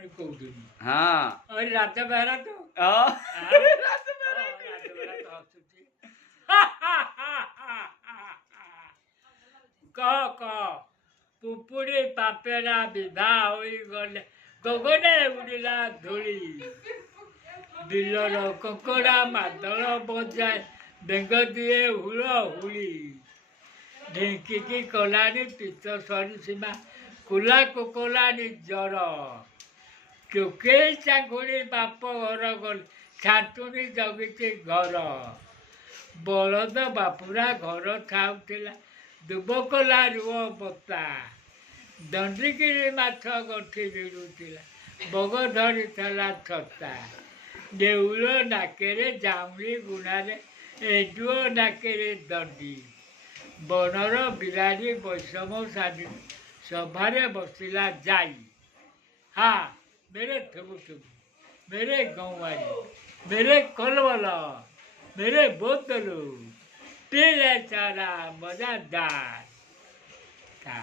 नहीं कौदुनी हाँ और रात बेहरा तो रात रात बेहरा तो हसुची कह पुपुरी पापेरा विवाह होई गले गगने उड़िला धूली बिलर ककड़ा मादल बजाए बेंग दिए हुल हुली ढिंकी कलानी पित्त सरी सीमा कुला कुकलानी जर चोके चांगुड़ी बाप घर गल छाटुनी जगिची घर बलद बापुरा घर खाऊला दुबकला रुह बता दंडिगिरी माछ गठी भिड़ुला बग धरी छता देउल नाकेरे जाऊँगी गुणारे एडुओ नाकेरे दंडी बनर बिराड़ी वैषम साधी सभारे बसिला जाई हाँ मेरे थुबु थुबु मेरे गौवारी मेरे कलवल मेरे बोतलू पीले चारा मजादार था।